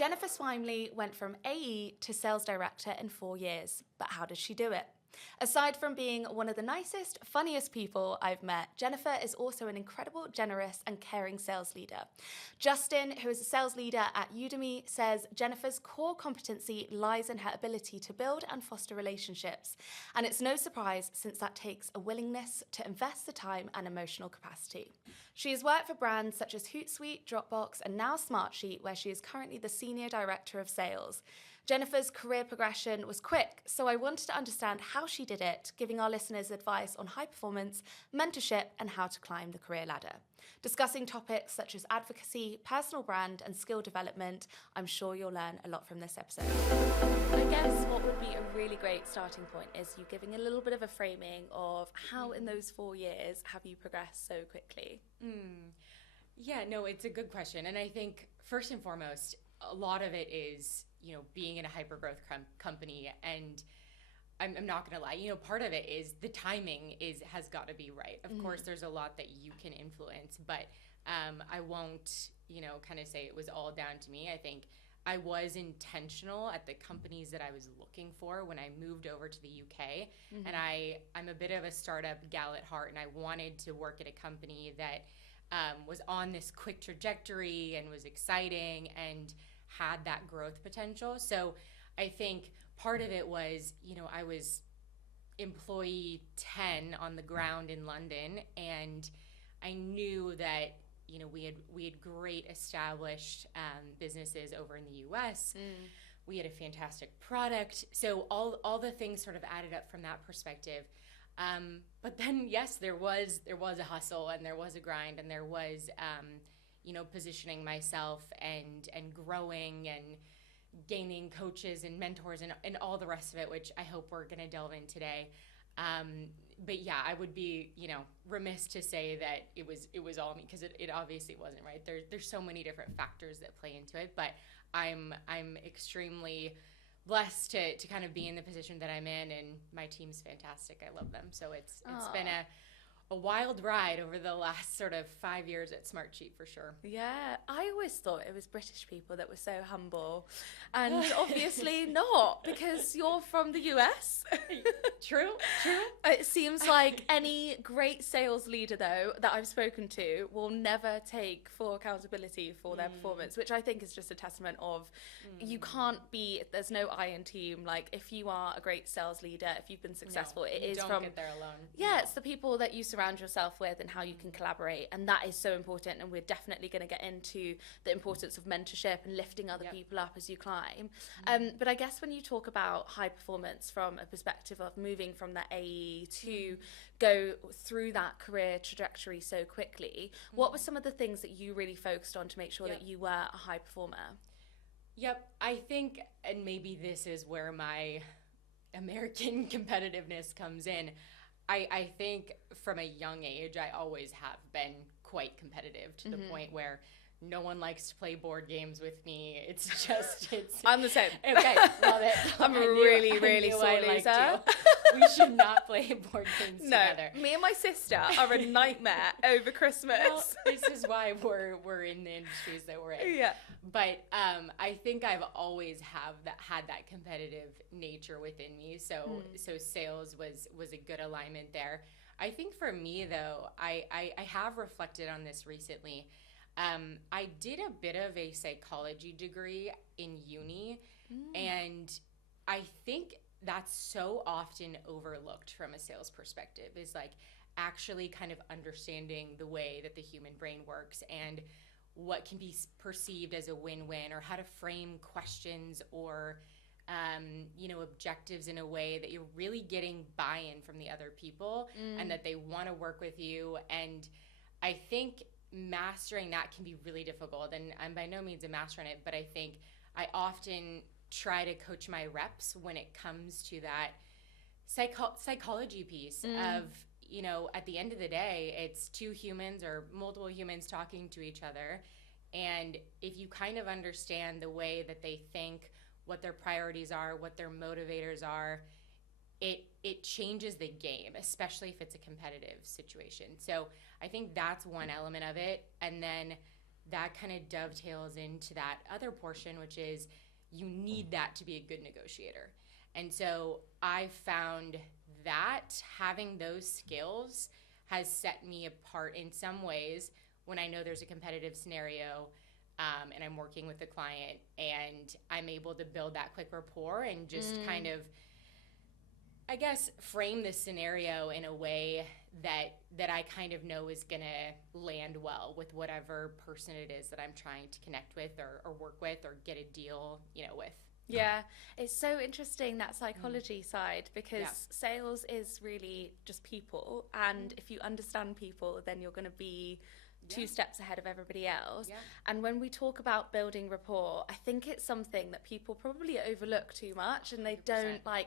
Jennifer Swimley went from AE to sales director in 4 years, but how did she do it? Aside from being one of the nicest, funniest people I've met, Jennifer is also an incredible, generous, and caring sales leader. Justin, who is a sales leader at Udemy, says Jennifer's core competency lies in her ability to build and foster relationships. And it's no surprise since that takes a willingness to invest the time and emotional capacity. She has worked for brands such as Hootsuite, Dropbox, and now Smartsheet, where she is currently the Senior Director of Sales. Jennifer's career progression was quick, so I wanted to understand how she did it, giving our listeners advice on high performance, mentorship, and how to climb the career ladder. Discussing topics such as advocacy, personal brand, and skill development, I'm sure you'll learn a lot from this episode. I guess what would be a really great starting point is you giving a little bit of a framing of how in those 4 years have you progressed so quickly? Yeah, no, it's a good question. And I think first and foremost, a lot of it is, being in a hyper-growth company, and I'm not going to lie, part of it is the timing has got to be right. Of course, there's a lot that you can influence, but I won't, kind of say it was all down to me. I think I was intentional at the companies that I was looking for when I moved over to the UK, and I'm a bit of a startup gal at heart, and I wanted to work at a company that was on this quick trajectory and was exciting and had that growth potential. So I think part of it was, I was employee 10 on the ground in London, and I knew that, we had great established businesses over in the US. We had a fantastic product. So all the things sort of added up from that perspective. But then, yes, there was a hustle, and there was a grind, and there was, positioning myself and growing and gaining coaches and mentors and all the rest of it, which I hope we're going to delve in today. But yeah, I would be, remiss to say that it was all me, because it obviously wasn't, right? There's so many different factors that play into it, but I'm extremely blessed to kind of be in the position that I'm in, and my team's fantastic. I love them. So it's been a wild ride over the last sort of 5 years at Smartsheet, for sure. Yeah, I always thought it was British people that were so humble, and obviously not, because you're from the US. True. It seems like any great sales leader, though, that I've spoken to will never take full accountability for their performance, which I think is just a testament of you can't be, there's no I in team. Like, if you are a great sales leader, if you've been successful, it is don't get there alone. Yeah, it's the people that you surround yourself with and how you can collaborate, and that is so important. And we're definitely going to get into the importance of mentorship and lifting other people up as you climb. But I guess when you talk about high performance from a perspective of moving from that AE to go through that career trajectory so quickly, what were some of the things that you really focused on to make sure that you were a high performer? Yep, I think, and maybe this is where my American competitiveness comes in, I think from a young age, I always have been quite competitive to the point where no one likes to play board games with me. It's I'm the same. Okay, love it. I'm a really sore loser. We should not play board games together. Me and my sister are a nightmare over Christmas. Well, this is why we're in the industries that we're in. Yeah. But I think I've always had that competitive nature within me. So sales was a good alignment there. I think for me, though, I have reflected on this recently. I did a bit of a psychology degree in uni, and I think that's so often overlooked from a sales perspective, is like actually kind of understanding the way that the human brain works and what can be perceived as a win-win, or how to frame questions or objectives in a way that you're really getting buy-in from the other people and that they want to work with you. And I think mastering that can be really difficult, and I'm by no means a master in it, but I think I often try to coach my reps when it comes to that psychology piece of, at the end of the day, it's two humans or multiple humans talking to each other, and if you kind of understand the way that they think, what their priorities are, what their motivators are, it changes the game, especially if it's a competitive situation. So I think that's one element of it. And then that kind of dovetails into that other portion, which is you need that to be a good negotiator. And so I found that having those skills has set me apart in some ways when I know there's a competitive scenario, and I'm working with the client and I'm able to build that quick rapport and just kind of, I guess, frame the scenario in a way that I kind of know is going to land well with whatever person it is that I'm trying to connect with or work with or get a deal, with. Yeah, it's so interesting, that psychology side, because sales is really just people. And if you understand people, then you're going to be 2 steps ahead of everybody else. Yeah. And when we talk about building rapport, I think it's something that people probably overlook too much, and they 100%. don't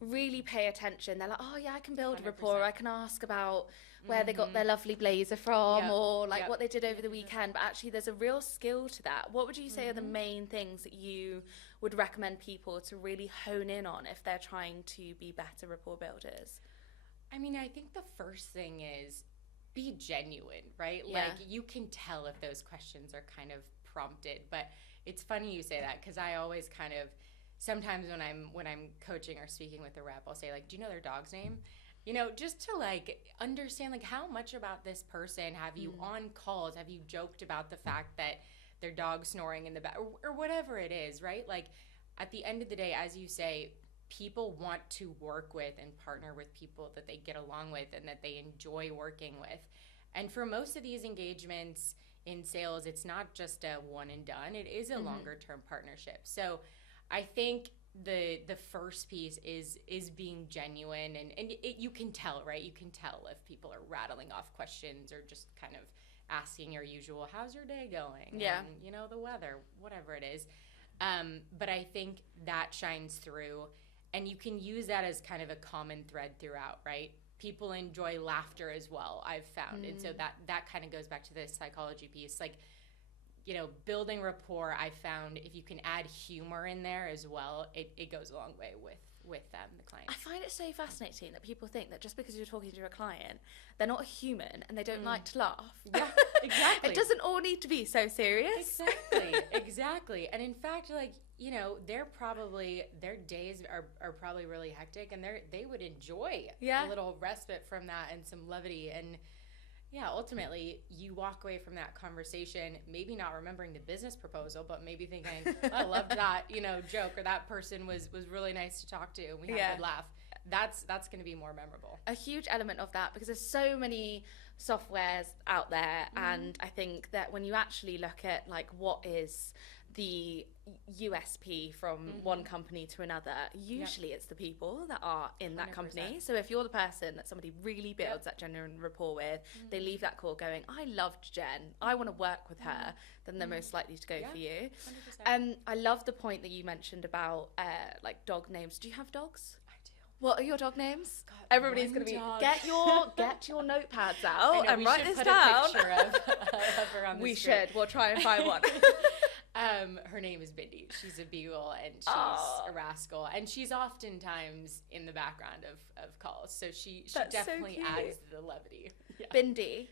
really pay attention. They're like, oh yeah, I can build 100%. rapport. I can ask about where they got their lovely blazer from, or what they did over the weekend. But actually there's a real skill to that. What would you say are the main things that you would recommend people to really hone in on if they're trying to be better rapport builders? I mean, I think the first thing is be genuine, right? Yeah. You can tell if those questions are kind of prompted. But it's funny you say that, because I always kind of, sometimes when I'm coaching or speaking with a rep, I'll say, do you know their dog's name? Just to understand how much about this person have you on calls, have you joked about the fact that their dog's snoring in the back, or whatever it is, right? At the end of the day, as you say, people want to work with and partner with people that they get along with and that they enjoy working with. And for most of these engagements in sales, it's not just a one and done. It is a longer term partnership. So I think the first piece is being genuine, and you can tell, right? You can tell if people are rattling off questions or just kind of asking your usual, how's your day going? Yeah. And, the weather, whatever it is. But I think that shines through, and you can use that as kind of a common thread throughout, right? People enjoy laughter as well, I've found. And so that kind of goes back to the psychology piece. Building rapport, I found if you can add humor in there as well, it goes a long way with the client. I find it so fascinating that people think that just because you're talking to a client, they're not a human and they don't like to laugh. Yeah, exactly. It doesn't all need to be so serious. Exactly. And in fact, their days are probably really hectic, and they would enjoy a little respite from that and some levity. And ultimately you walk away from that conversation, maybe not remembering the business proposal, but maybe thinking, I loved that, joke, or that person was really nice to talk to, and we had a good laugh. That's going to be more memorable. A huge element of that, because there's so many softwares out there, and I think that when you actually look at what is the USP from one company to another, usually it's the people that are in that 100%. Company. So if you're the person that somebody really builds that genuine rapport with, they leave that call going, I loved Jen, I want to work with her, then they're most likely to go for you. 100%. I love the point that you mentioned about dog names. Do you have dogs? I do. What are your dog names? God, Everybody's going to be, get your notepads out and write this down. A picture of her on the We screen. should. We'll try and find one. Her name is Bindi. She's a beagle, and she's a rascal, and she's oftentimes in the background of calls. So she definitely adds to the levity. Yeah. Bindi.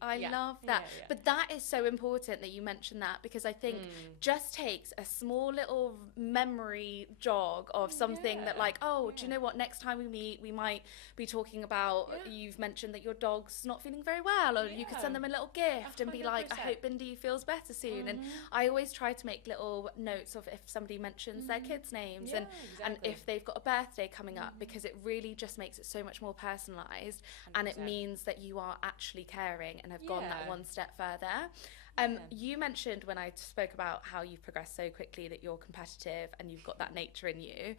I Yeah. love that. Yeah. But that is so important that you mentioned that, because I think just takes a small little memory jog of something that do you know what, next time we meet, we might be talking about, you've mentioned that your dog's not feeling very well, or you could send them a little gift and be like, I hope Bindi feels better soon. And I always try to make little notes of if somebody mentions their kids' names and if they've got a birthday coming up, because it really just makes it so much more personalised, and it means that you are actually caring and have gone that one step further. You mentioned when I spoke about how you've progressed so quickly that you're competitive and you've got that nature in you.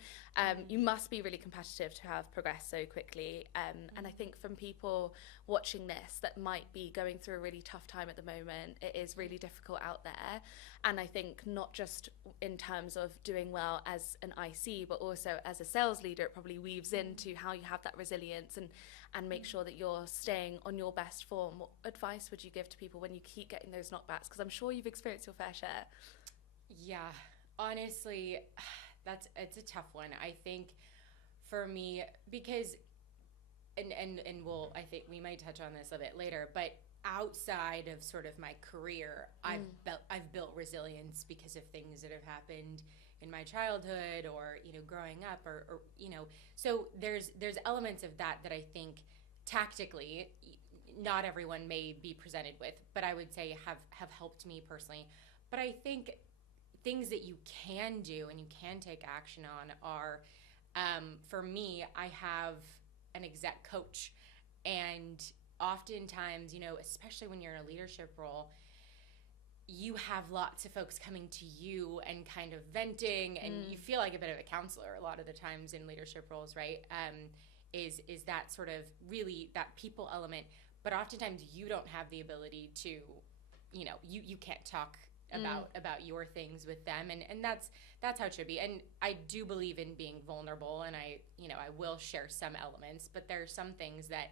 You must be really competitive to have progressed so quickly. And I think from people watching this that might be going through a really tough time at the moment, it is really difficult out there. And I think not just in terms of doing well as an IC, but also as a sales leader, it probably weaves into how you have that resilience and make sure that you're staying on your best form. What advice would you give to people when you keep getting those knockbacks? Because I'm sure you've experienced your fair share. Yeah, honestly, it's a tough one. I think for me, because, and I think we might touch on this a bit later, but outside of sort of my career, I've built resilience because of things that have happened in my childhood or, growing up or so there's elements of that I think tactically not everyone may be presented with, but I would say have helped me personally. But I think things that you can do and you can take action on are, for me, I have an exec coach, and oftentimes, especially when you're in a leadership role, you have lots of folks coming to you and kind of venting, and you feel like a bit of a counselor a lot of the times in leadership roles, right? Is that sort of really that people element, but oftentimes you don't have the ability to, you can't talk about your things with them, and that's how it should be. And I do believe in being vulnerable, and I will share some elements, but there are some things that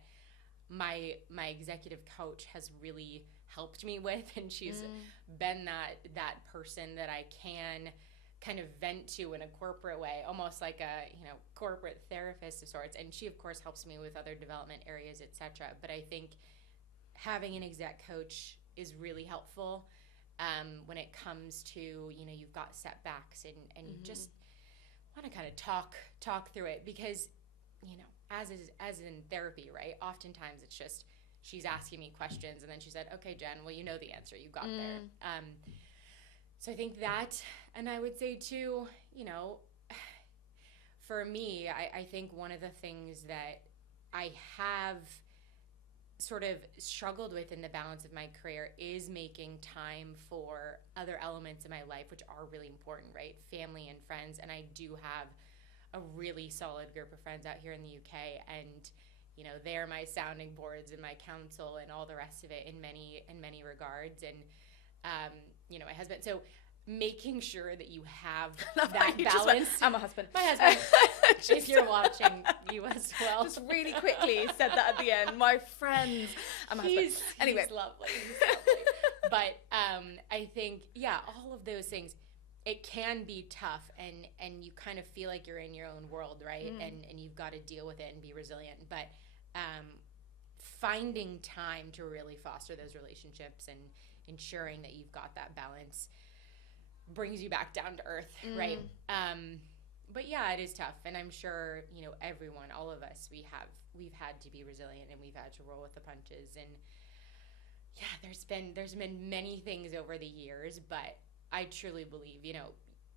my executive coach has really helped me with, and she's been that person that I can kind of vent to in a corporate way, almost like a corporate therapist of sorts. And she of course helps me with other development areas, etc. But I think having an exec coach is really helpful when it comes to you've got setbacks and you just want to kind of talk through it, because as in therapy, right? Oftentimes it's just she's asking me questions and then she said, okay, Jen, well, you know the answer, you got there. So I think that, and I would say too, for me, I think one of the things that I have sort of struggled with in the balance of my career is making time for other elements of my life, which are really important, right? Family and friends. And I do have a really solid group of friends out here in the UK, and they're my sounding boards and my counsel and all the rest of it in many regards. And my husband, so making sure that you have that balance. I'm a husband. My husband. If you're watching, you as well. Just really quickly said that at the end. My friends. I'm a husband. Anyway, he's lovely. But I think all of those things, it can be tough, and you kind of feel like you're in your own world, right? And you've got to deal with it and be resilient. But finding time to really foster those relationships and ensuring that you've got that balance brings you back down to earth, right? But it is tough, and I'm sure everyone, all of us, we've had to be resilient, and we've had to roll with the punches. And there's been many things over the years, but I truly believe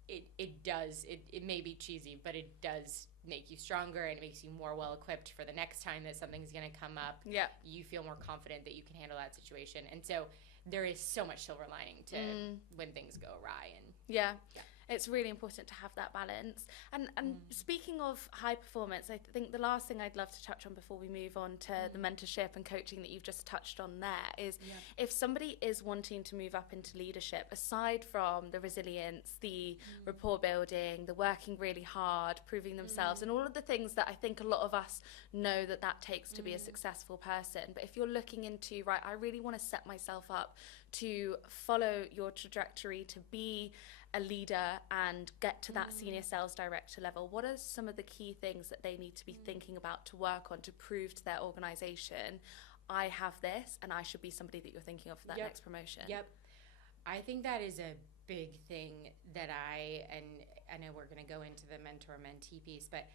it may be cheesy, but it does make you stronger, and it makes you more well equipped for the next time that something's going to come up. You feel more confident that you can handle that situation. And so there is so much silver lining to when things go awry. And it's really important to have that balance. And speaking of high performance, I think the last thing I'd love to touch on before we move on to the mentorship and coaching that you've just touched on there is if somebody is wanting to move up into leadership, aside from the resilience, the rapport building, the working really hard, proving themselves, and all of the things that I think a lot of us know that takes to be a successful person. But if you're looking into, right, I really want to set myself up to follow your trajectory, to be a leader and get to that senior sales director level, what are some of the key things that they need to be thinking about to work on to prove to their organization, I have this and I should be somebody that you're thinking of for that next promotion? I think that is a big thing that I know we're going to go into the mentor-mentee piece, but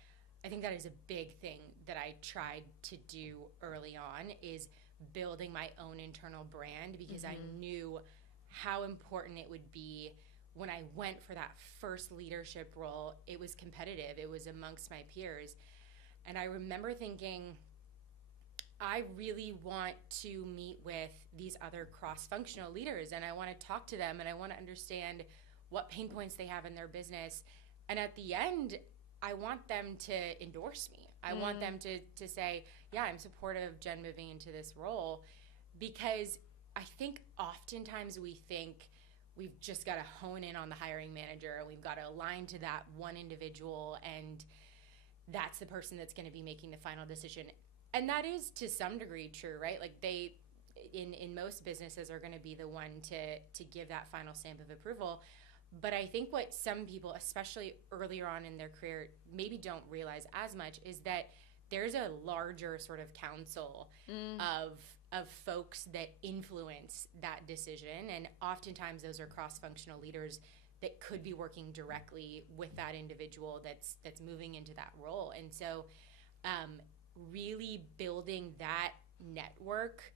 I think that is a big thing that I tried to do early on, is building my own internal brand, because I knew how important it would be when I went for that first leadership role. It was competitive. It was amongst my peers. And I remember thinking, I really want to meet with these other cross-functional leaders, and I want to talk to them, and I want to understand what pain points they have in their business. And at the end, I want them to endorse me. I want them to say, I'm supportive of Jen moving into this role, because I think oftentimes we think we've just got to hone in on the hiring manager, and we've got to align to that one individual, and that's the person that's going to be making the final decision. And that is to some degree true, right? Like they, in most businesses, are going to be the one to give that final stamp of approval. But I think what some people, especially earlier on in their career, maybe don't realize as much is that there's a larger sort of council of of folks that influence that decision. And oftentimes those are cross-functional leaders that could be working directly with that individual that's moving into that role. And so really building that network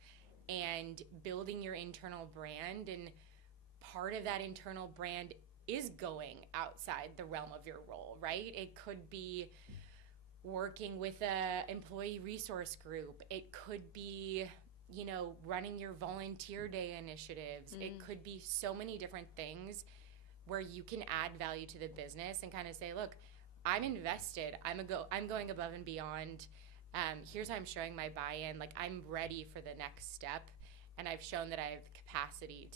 and building your internal brand, and part of that internal brand is going outside the realm of your role, right? It could be working with a employee resource group. It could be, running your volunteer day initiatives. It could be so many different things where you can add value to the business and kind of say, look, I'm invested. I'm going above and beyond. Here's how I'm showing my buy-in. Like, I'm ready for the next step, and I've shown that I have capacity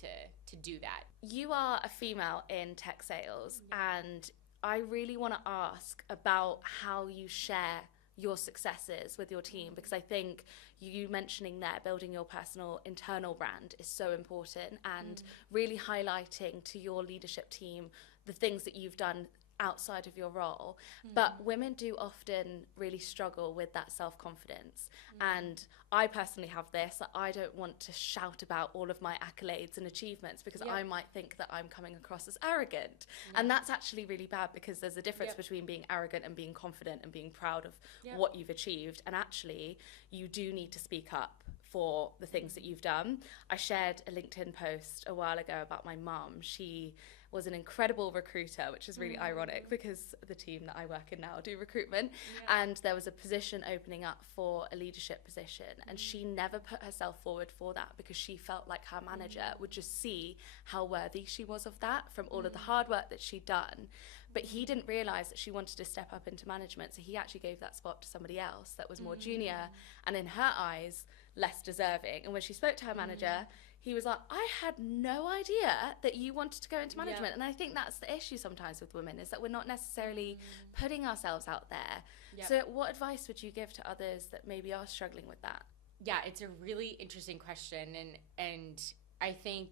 to do that. You are a female in tech sales, and I really want to ask about how you share your successes with your team, because I think you mentioning there building your personal internal brand is so important, and really highlighting to your leadership team the things that you've done outside of your role. But women do often really struggle with that self-confidence, and I personally have this, that I don't want to shout about all of my accolades and achievements because I might think that I'm coming across as arrogant, and that's actually really bad, because there's a difference between being arrogant and being confident and being proud of what you've achieved. And actually you do need to speak up for the things that you've done. I shared a LinkedIn post a while ago about my mum. She was an incredible recruiter, which is really ironic because the team that I work in now do recruitment. And there was a position opening up for a leadership position, and she never put herself forward for that because she felt like her manager would just see how worthy she was of that from all of the hard work that she'd done. But he didn't realize that she wanted to step up into management, so he actually gave that spot to somebody else that was more junior and, in her eyes, less deserving. And when she spoke to her manager, he was like, I had no idea that you wanted to go into management. And I think that's the issue sometimes with women, is that we're not necessarily putting ourselves out there. So what advice would you give to others that maybe are struggling with that? Yeah, it's a really interesting question, and I think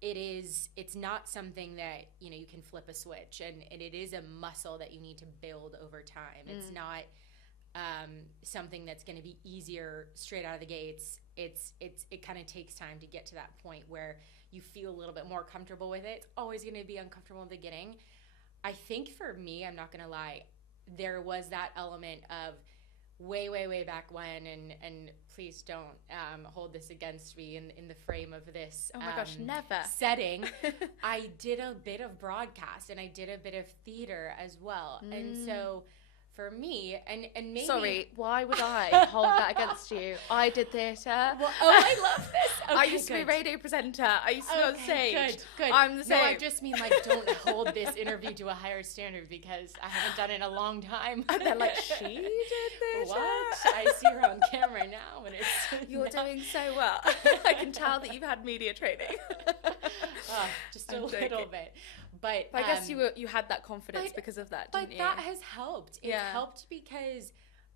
it's not something that you can flip a switch, and it is a muscle that you need to build over time. It's not something that's going to be easier straight out of the gates. It kind of takes time to get to that point where you feel a little bit more comfortable with it. It's always going to be uncomfortable in the beginning. I think for me, I'm not going to lie, there was that element of way back when, and please don't hold this against me in the frame of this oh my gosh, never setting. I did a bit of broadcast, and I did a bit of theater as well. And so for me, and maybe... Sorry, why would I hold that against you? I did theatre. Well, I love this. Okay, I used to be a radio presenter. I used to be on stage. Good. I'm the same. No, I just mean, don't hold this interview to a higher standard, because I haven't done it in a long time. And they're like, she did theatre? What? I see her on camera now, and it's... You're doing so well. I can tell that you've had media training. Just a little bit. But I guess you had that confidence because of that, didn't you? But that has helped. It's helped because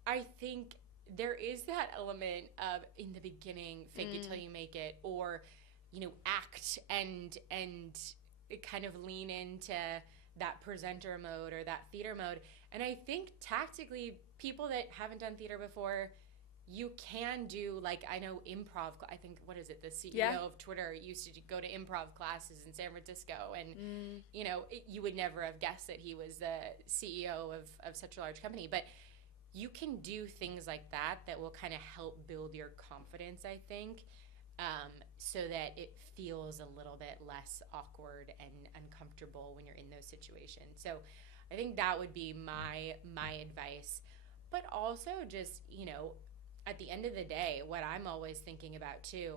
I think there is that element of, in the beginning, fake it till you make it, or act and kind of lean into that presenter mode or that theater mode. And I think tactically, people that haven't done theater before, you can do, I know improv, I think, what is it, the CEO of Twitter used to go to improv classes in San Francisco, and you would never have guessed that he was the CEO of such a large company. But you can do things like that will kind of help build your confidence, I think, so that it feels a little bit less awkward and uncomfortable when you're in those situations. So I think that would be my advice. But also just, at the end of the day, what I'm always thinking about too,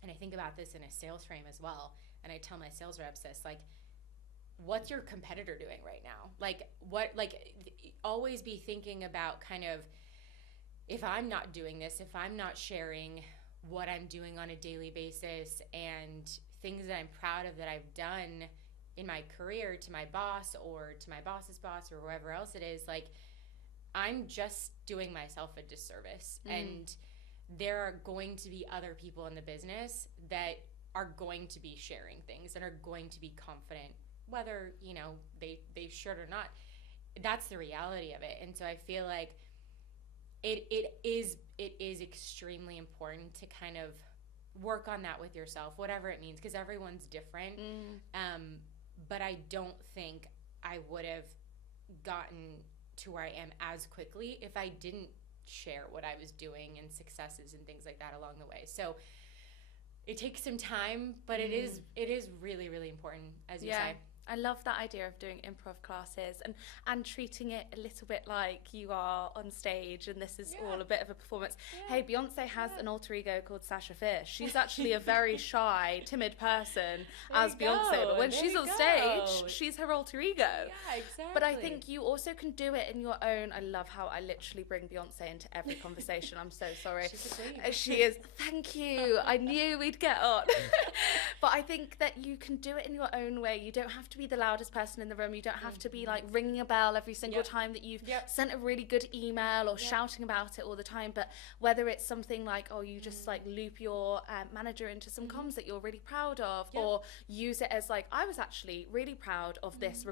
and I think about this in a sales frame as well, and I tell my sales reps this, what's your competitor doing right now? Always be thinking about kind of, if I'm not doing this, if I'm not sharing what I'm doing on a daily basis and things that I'm proud of that I've done in my career to my boss or to my boss's boss or whoever else it is, I'm just doing myself a disservice. And there are going to be other people in the business that are going to be sharing things and are going to be confident, whether, they should or not. That's the reality of it. And so I feel like it is extremely important to kind of work on that with yourself, whatever it means, because everyone's different. But I don't think I would have gotten to where I am as quickly if I didn't share what I was doing and successes and things like that along the way. So it takes some time, but it is really, really important, as you say. I love that idea of doing improv classes and treating it a little bit like you are on stage and this is all a bit of a performance. Hey, Beyonce has an alter ego called Sasha Fierce. She's actually a very shy, timid person as Beyonce, but when she's on stage, she's her alter ego. Yeah, exactly. But I think you also can do it in your own. I love how I literally bring Beyonce into every conversation. I'm so sorry. She's a queen. She is. Thank you. I knew we'd get on. But I think that you can do it in your own way. You don't have to be the loudest person in the room. You don't have to be like ringing a bell every single time that you've sent a really good email or shouting about it all the time. But whether it's something like, you just like loop your manager into some comms that you're really proud of, or use it as like, I was actually really proud of this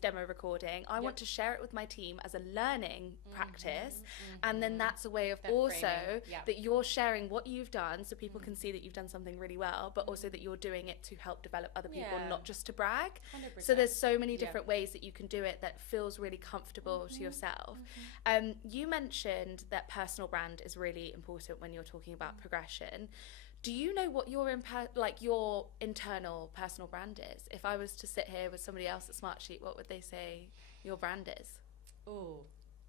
demo recording. I want to share it with my team as a learning practice. And then that's a way of that you're sharing what you've done so people can see that you've done something really well, but also that you're doing it to help develop other people, not just to brag. 100%. So there's so many different ways that you can do it that feels really comfortable to yourself. You mentioned that personal brand is really important when you're talking about progression. Do you know what your internal personal brand is? If I was to sit here with somebody else at Smartsheet, what would they say your brand is? Oh,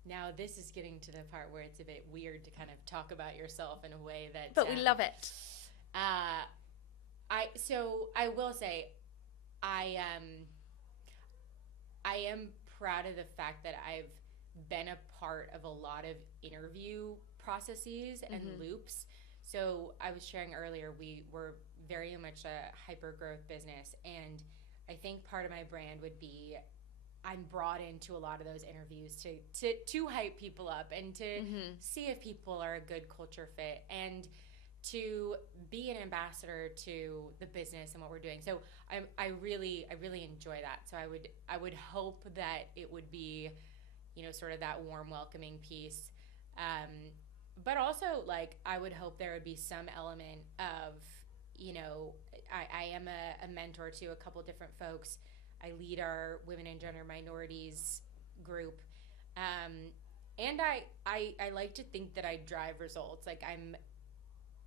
now this is getting to the part where it's a bit weird to kind of talk about yourself in a way that... But we love it. I will say, I am proud of the fact that I've been a part of a lot of interview processes and loops. So I was sharing earlier, we were very much a hyper growth business, and I think part of my brand would be I'm brought into a lot of those interviews to hype people up and to see if people are a good culture fit and to be an ambassador to the business and what we're doing. So I really enjoy that. So I would hope that it would be, sort of that warm, welcoming piece. But also, like, I would hope there would be some element of, I am a mentor to a couple different folks. I lead our women and gender minorities group. And I like to think that I drive results. Like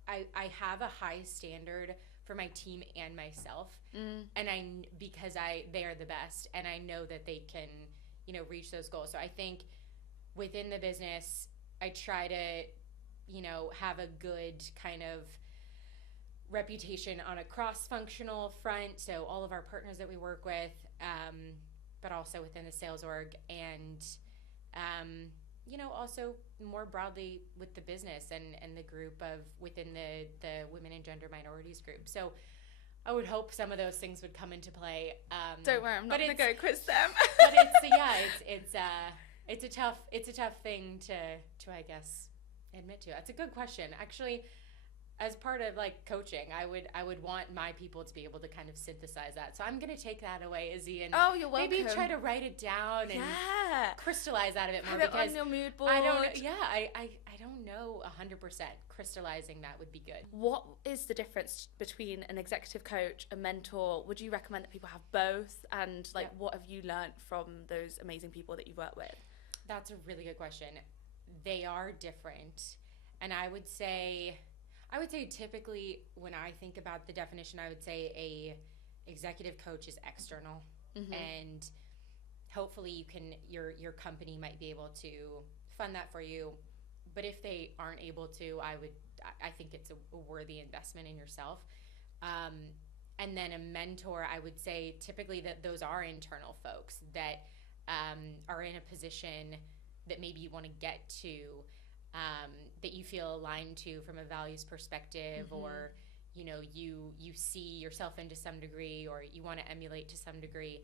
I have a high standard for my team and myself, and because they are the best, and I know that they can, reach those goals. So I think within the business, I try to, have a good kind of reputation on a cross-functional front. So all of our partners that we work with, but also within the sales org, and also more broadly with the business and the group of within the women and gender minorities group. So I would hope some of those things would come into play. Don't worry, I'm not going to go quiz them. But it's a tough thing to I guess admit to. That's a good question. Actually, as part of like coaching, I would want my people to be able to kind of synthesize that. So I'm going to take that away, Izzy, and you're welcome. Maybe try to write it down and crystallize out of it more. Put it on your mood board. I don't know 100%. Crystallizing that would be good. What is the difference between an executive coach, a mentor? Would you recommend that people have both? And what have you learned from those amazing people that you've worked with? That's a really good question. They are different, and I would say typically when I think about the definition, I would say a executive coach is external, and hopefully your company might be able to fund that for you. But if they aren't able to, I think it's a worthy investment in yourself. And then a mentor, I would say typically that those are internal folks that are in a position that maybe you want to get to, that you feel aligned to from a values perspective, or you see yourself in to some degree, or you want to emulate to some degree.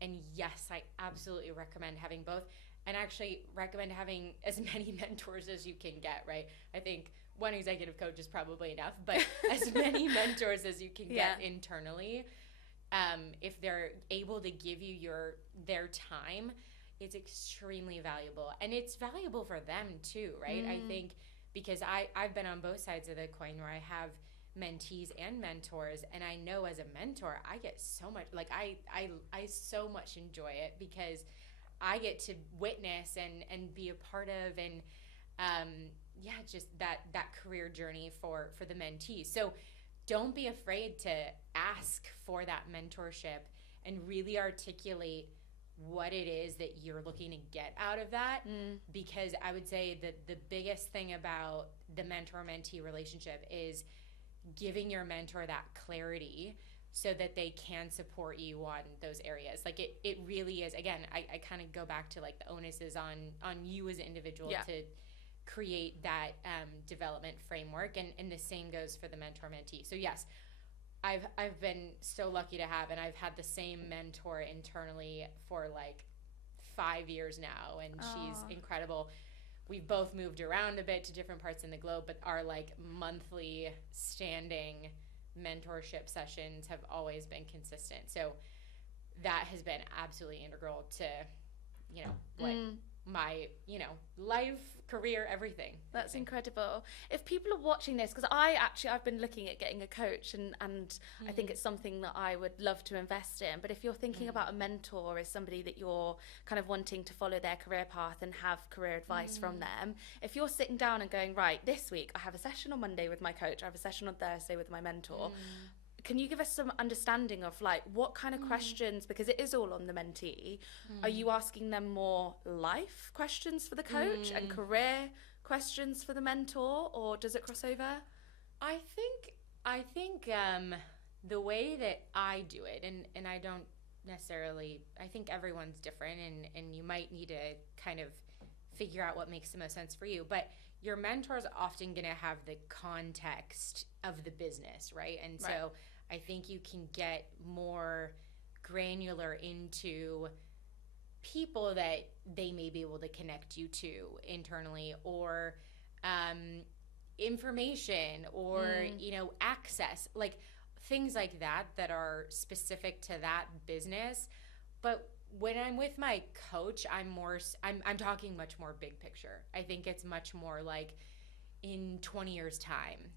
And yes, I absolutely recommend having both, and actually recommend having as many mentors as you can get, right? I think one executive coach is probably enough, but as many mentors as you can get internally, if they're able to give you their time, it's extremely valuable. And it's valuable for them too, right? I think because I've been on both sides of the coin where I have mentees and mentors, and I know as a mentor I get so much, like I so much enjoy it because I get to witness and be a part of, and just that career journey for the mentees. So don't be afraid to ask for that mentorship and really articulate what it is that you're looking to get out of that. Because I would say that the biggest thing about the mentor-mentee relationship is giving your mentor that clarity so that they can support you on those areas. Like it really is, again, I kind of go back to like the onus is on you as an individual to create that development framework, and the same goes for the mentor-mentee. So yes, I've been so lucky to have, and I've had the same mentor internally for like 5 years now, and she's incredible. We've both moved around a bit to different parts in the globe, but our like monthly standing mentorship sessions have always been consistent. So that has been absolutely integral to, what my, life, career, everything. That's incredible. If people are watching this, because I've been looking at getting a coach, and I think it's something that I would love to invest in. But if you're thinking about a mentor as somebody that you're kind of wanting to follow their career path and have career advice from them, if you're sitting down and going, right, this week I have a session on Monday with my coach, I have a session on Thursday with my mentor, can you give us some understanding of like what kind of questions, because it is all on the mentee, are you asking them more life questions for the coach and career questions for the mentor, or does it cross over? I think the way that I do it, and I don't necessarily, I think everyone's different, and you might need to kind of figure out what makes the most sense for you, but your mentor's often going to have the context of the business, right? And so I think you can get more granular into people that they may be able to connect you to internally, or information, or access, like things like that are specific to that business. But when I'm with my coach, I'm talking much more big picture. I think it's much more like in 20 years time,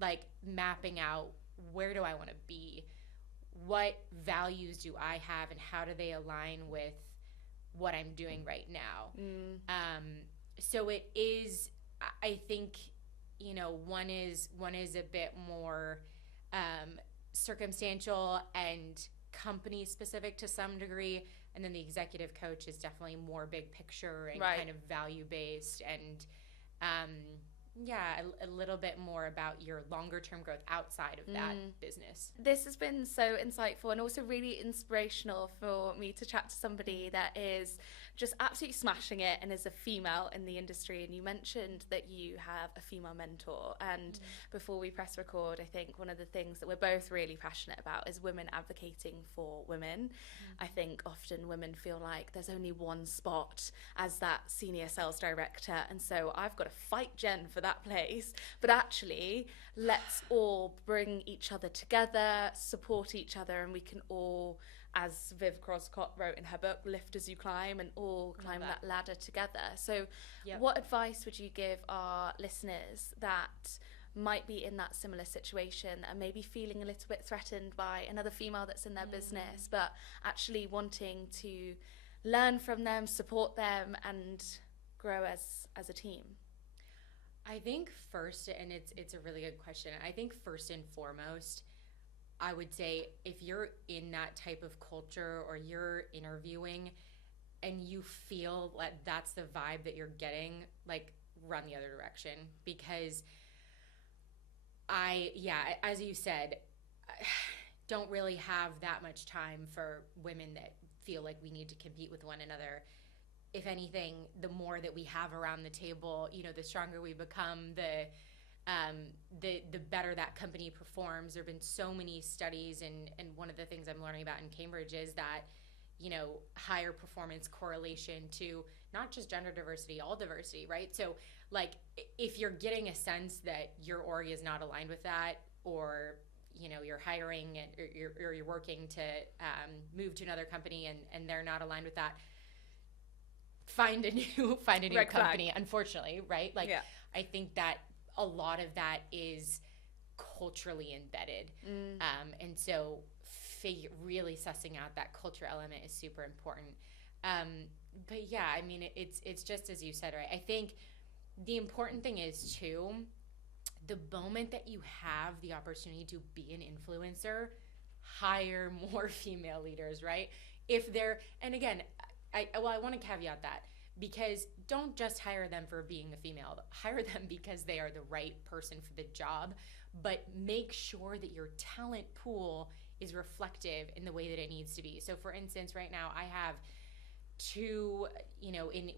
like mapping out, where do I want to be? What values do I have, and how do they align with what I'm doing right now? So it is, I think, one is a bit more circumstantial and company specific to some degree, and then the executive coach is definitely more big picture and kind of value based, and a little bit more about your longer term growth outside of that business. This has been so insightful and also really inspirational for me to chat to somebody that is just absolutely smashing it and is a female in the industry. And you mentioned that you have a female mentor, and before we press record, I think one of the things that we're both really passionate about is women advocating for women. I think often women feel like there's only one spot as that senior sales director, and so I've got to fight Jen for that place. But actually, let's all bring each other together, support each other, and we can all, as Viv Croscott wrote in her book, lift as you climb, and all climb that ladder together. So what advice would you give our listeners that might be in that similar situation and maybe feeling a little bit threatened by another female that's in their business, but actually wanting to learn from them, support them, and grow as a team? I think first, and it's a really good question, I think first and foremost, I would say if you're in that type of culture, or you're interviewing and you feel like that's the vibe that you're getting, like run the other direction. Because as you said, don't really have that much time for women that feel like we need to compete with one another. If anything, the more that we have around the table, the stronger we become, the better that company performs. There have been so many studies, and one of the things I'm learning about in Cambridge is that, higher performance correlation to not just gender diversity, all diversity, right? So like if you're getting a sense that your org is not aligned with that, or you're hiring or you're working to move to another company and they're not aligned with that, find a new Red company, flag. unfortunately, right? Like, Yeah. I think that a lot of that is culturally embedded. And so really sussing out that culture element is super important. But yeah, I mean, it's just as you said, right? I think the important thing is too, the moment that you have the opportunity to be an influencer, hire more female leaders, right? If they're, and again, I want to caveat that, because don't just hire them for being a female. Hire them because they are the right person for the job, but make sure that your talent pool is reflective in the way that it needs to be. So for instance, right now I have two,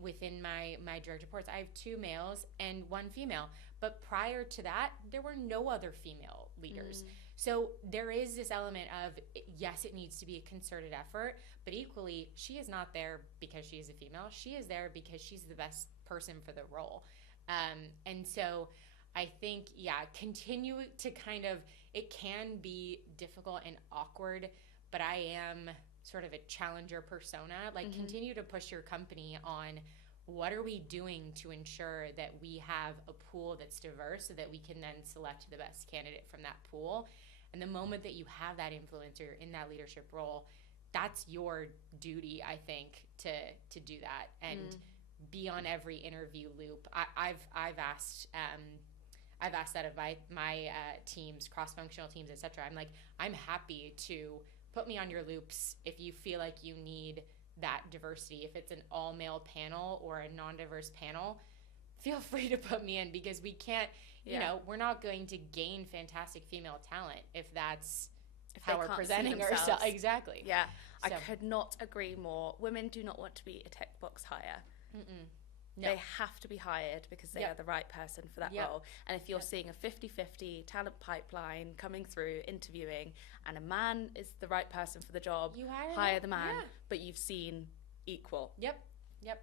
within my direct reports, I have 2 males and 1 female. But prior to that, there were no other female leaders. So there is this element of, yes, it needs to be a concerted effort, but equally, she is not there because she is a female. She is there because she's the best person for the role. And so I think, continue to kind of, it can be difficult and awkward, but I am sort of a challenger persona. Like, continue to push your company on, what are we doing to ensure that we have a pool that's diverse so that we can then select the best candidate from that pool? And the moment that you have that influencer in that leadership role, that's your duty, I think, to do that and be on every interview loop. I've asked that of my teams, cross-functional teams, etc. I'm like, I'm happy to put me on your loops if you feel like you need that diversity. If it's an all-male panel or a non-diverse panel, feel free to put me in, because we can't, we're not going to gain fantastic female talent if that's how we're presenting ourselves. Exactly. Yeah, so. I could not agree more. Women do not want to be a tick box hire. No. They have to be hired because they are the right person for that role. And if you're seeing a 50-50 talent pipeline coming through, interviewing, and a man is the right person for the job, you hire the man, but you've seen equal. Yep.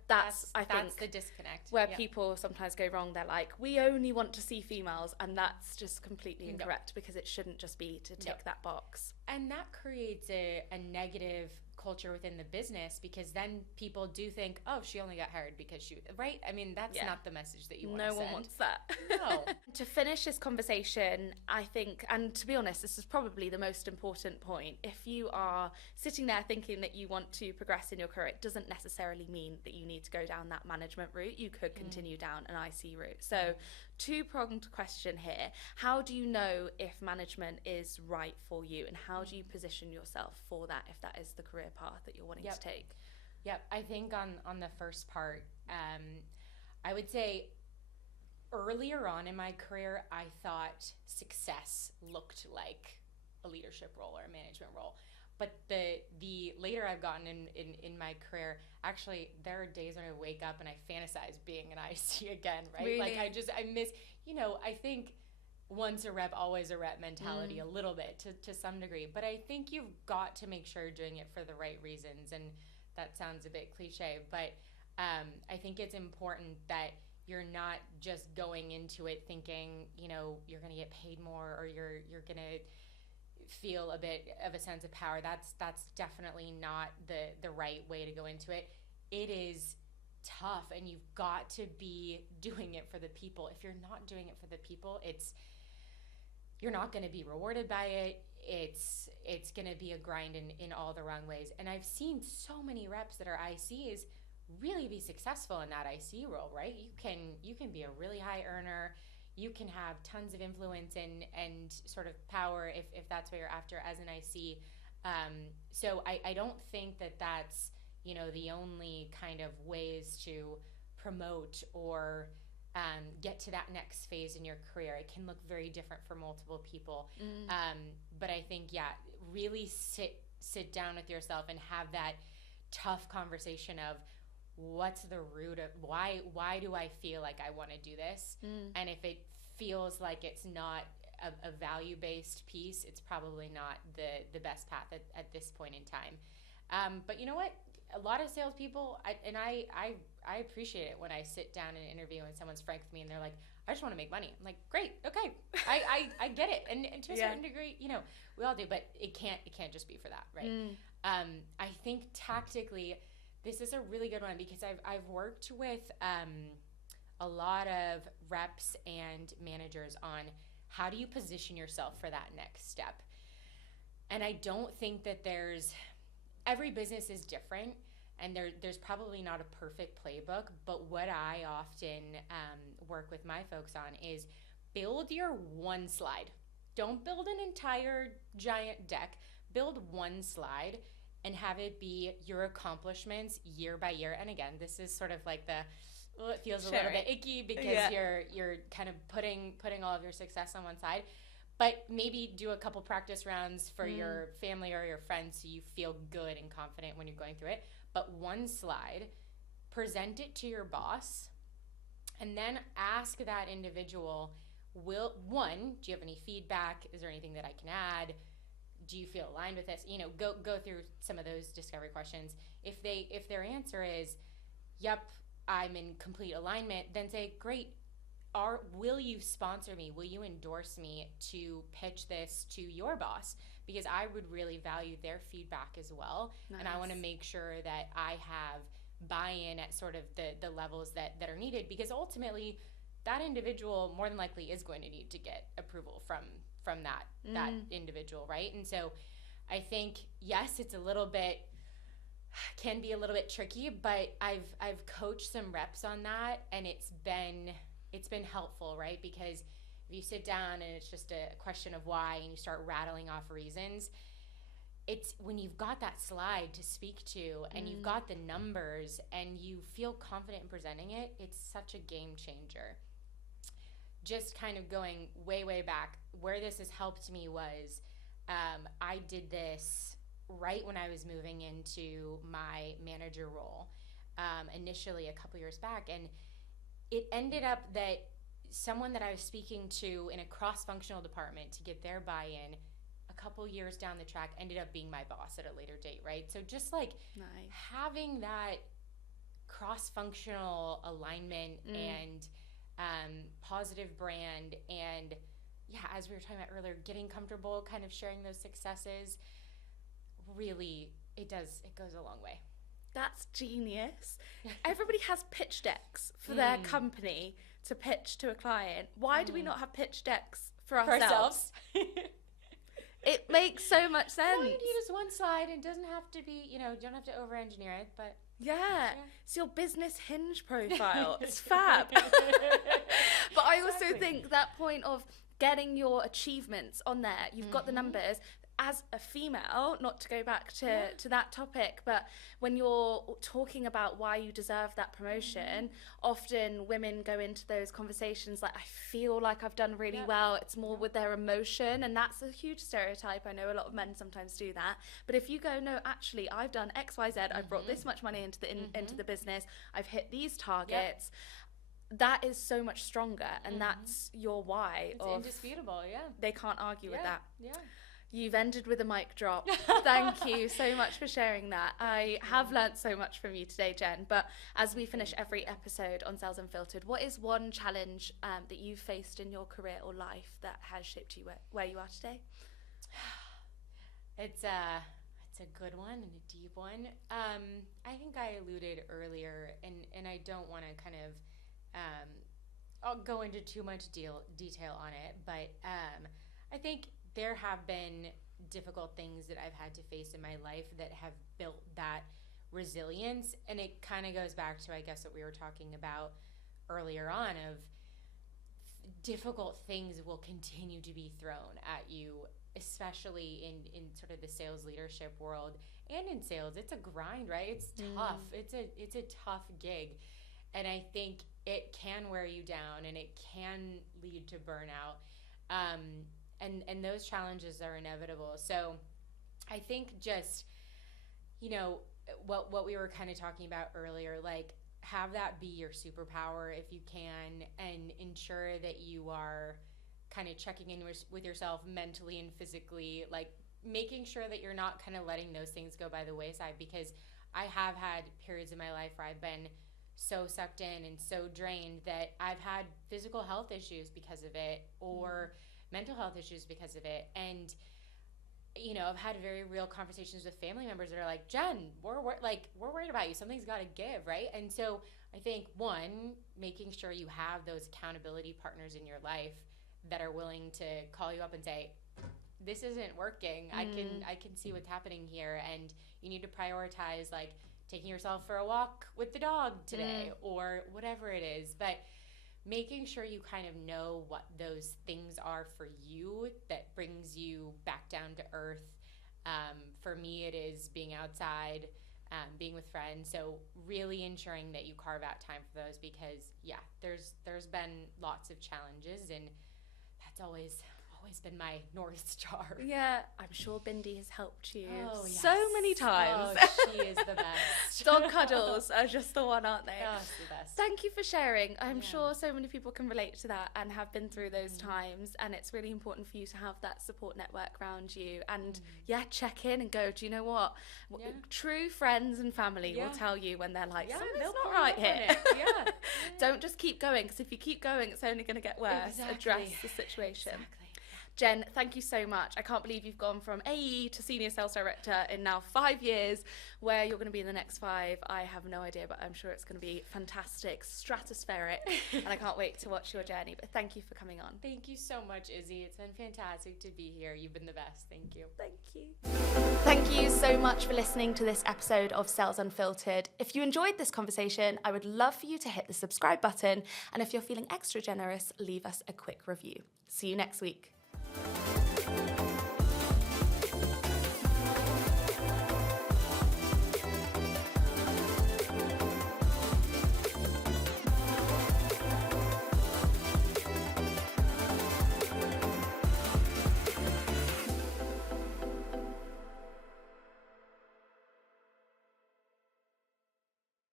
That's I think the disconnect. Where people sometimes go wrong. They're like, we only want to see females, and that's just completely incorrect, because it shouldn't just be to tick that box. And that creates a negative culture within the business, because then people do think, oh, she only got hired because she, right? I mean, that's not the message that you want to send. No one wants that. No. To finish this conversation, I think, and to be honest, this is probably the most important point. If you are sitting there thinking that you want to progress in your career, it doesn't necessarily mean that you need to go down that management route. You could continue down an IC route. So, two-pronged question here. How do you know if management is right for you, and how do you position yourself for that if that is the career path that you're wanting to take? Yep. I think on the first part, I would say earlier on in my career, I thought success looked like a leadership role or a management role. But the later I've gotten in my career, actually, there are days when I wake up and I fantasize being an IC again, right? Really? Like, I miss, I think once a rep, always a rep mentality a little bit to some degree. But I think you've got to make sure you're doing it for the right reasons. And that sounds a bit cliche, but I think it's important that you're not just going into it thinking, you're going to get paid more, or you're going to feel a bit of a sense of power. That's definitely not the right way to go into it. It is tough, and you've got to be doing it for the people. If you're not doing it for the people, you're not going to be rewarded by it. It's going to be a grind in all the wrong ways. And I've seen so many reps that are ICs really be successful in that IC role, right? You can be a really high earner. You can have tons of influence and sort of power if that's what you're after as an IC. So I don't think that that's, the only kind of ways to promote or get to that next phase in your career. It can look very different for multiple people. But I think, really sit down with yourself and have that tough conversation of, what's the root of why do I feel like I want to do this? And if it feels like it's not a value-based piece, it's probably not the best path at this point in time. But you know what? A lot of salespeople, I appreciate it when I sit down in an interview and someone's frank with me and they're like, I just want to make money. I'm like, great, okay, I get it, and to a certain degree, we all do, but it can't just be for that, right? I think tactically, This is a really good one because I've worked with a lot of reps and managers on how do you position yourself for that next step. And I don't think that every business is different, and there's probably not a perfect playbook, but what I often work with my folks on is build your one slide. Don't build an entire giant deck. Build one slide and have it be your accomplishments year by year. And again, this is sort of like it feels a little bit icky because you're kind of putting all of your success on one side. But maybe do a couple practice rounds for your family or your friends so you feel good and confident when you're going through it. But one slide, present it to your boss, and then ask that individual, do you have any feedback? Is there anything that I can add? Do you feel aligned with this? Go through some of those discovery questions. If their answer is, yep, I'm in complete alignment, then say, great. Will you sponsor me? Will you endorse me to pitch this to your boss? Because I would really value their feedback as well. Nice. And I want to make sure that I have buy-in at sort of the levels that are needed, because ultimately that individual more than likely is going to need to get approval from that individual, right? And so I think, yes, it's can be a little bit tricky, but I've coached some reps on that, and it's been helpful, right? Because if you sit down and it's just a question of why and you start rattling off reasons, it's when you've got that slide to speak to and you've got the numbers and you feel confident in presenting it, it's such a game changer. Just kind of going way, way back, where this has helped me was I did this right when I was moving into my manager role, initially a couple years back, and it ended up that someone that I was speaking to in a cross-functional department to get their buy-in a couple years down the track ended up being my boss at a later date, right? So just like having that cross-functional alignment and positive brand, and as we were talking about earlier, getting comfortable kind of sharing those successes, really, it goes a long way. That's genius. Everybody has pitch decks for their company to pitch to a client. Why do we not have pitch decks for ourselves? It makes so much sense. Well, you need just one slide. It doesn't have to be, you don't have to over-engineer it, but... Yeah. It's your business hinge profile. It's fab. But I also think that point of getting your achievements on there, you've got the numbers. As a female, not to go back to that topic, but when you're talking about why you deserve that promotion, often women go into those conversations like, I feel like I've done really well. It's more with their emotion, and that's a huge stereotype. I know a lot of men sometimes do that. But if you go, no, actually, I've done X, Y, Z. I've brought this much money into the business. I've hit these targets. That is so much stronger, and that's your why. It's indisputable, They can't argue with that. Yeah. You've ended with a mic drop. Thank you so much for sharing that. I have learnt so much from you today, Jen. But as we finish every episode on Sales Unfiltered, what is one challenge that you've faced in your career or life that has shaped you where you are today? It's a good one and a deep one. I think I alluded earlier, and I don't want to kind of I'll go into too much detail on it, but I think there have been difficult things that I've had to face in my life that have built that resilience. And it kind of goes back to, I guess, what we were talking about earlier on of difficult things will continue to be thrown at you, especially in sort of the sales leadership world and in sales. It's a grind, right? It's tough. It's a tough gig. And I think it can wear you down and it can lead to burnout. And those challenges are inevitable. So I think just, what we were kind of talking about earlier, like have that be your superpower if you can, and ensure that you are kind of checking in with yourself mentally and physically, like making sure that you're not kind of letting those things go by the wayside, because I have had periods in my life where I've been so sucked in and so drained that I've had physical health issues because of it, or mental health issues because of it. And I've had very real conversations with family members that are like, Jen, we're worried about you. Something's got to give, right? And so I think, one, making sure you have those accountability partners in your life that are willing to call you up and say, this isn't working. I can see what's happening here, and you need to prioritize, like, taking yourself for a walk with the dog today or whatever it is. But making sure you kind of know what those things are for you that brings you back down to earth. For me, it is being outside, being with friends. So really ensuring that you carve out time for those, because there's been lots of challenges, and that's always been my North Star. Yeah, I'm sure Bindi has helped you yes. so many times. Oh, she is the best. Dog cuddles are just the one, aren't they? Oh, it's the best. Thank you for sharing. I'm sure so many people can relate to that and have been through those times, and it's really important for you to have that support network around you, and check in and go, do you know what? True friends and family will tell you when they're like, something's not right here. Don't just keep going, because if you keep going, it's only going to get worse. Exactly. Address the situation. Exactly. Jen, thank you so much. I can't believe you've gone from AE to Senior Sales Director in now 5 years. Where you're going to be in the next 5, I have no idea, but I'm sure it's going to be fantastic, stratospheric, and I can't wait to watch your journey. But thank you for coming on. Thank you so much, Izzy. It's been fantastic to be here. You've been the best. Thank you. Thank you. Thank you so much for listening to this episode of Sales Unfiltered. If you enjoyed this conversation, I would love for you to hit the subscribe button. And if you're feeling extra generous, leave us a quick review. See you next week.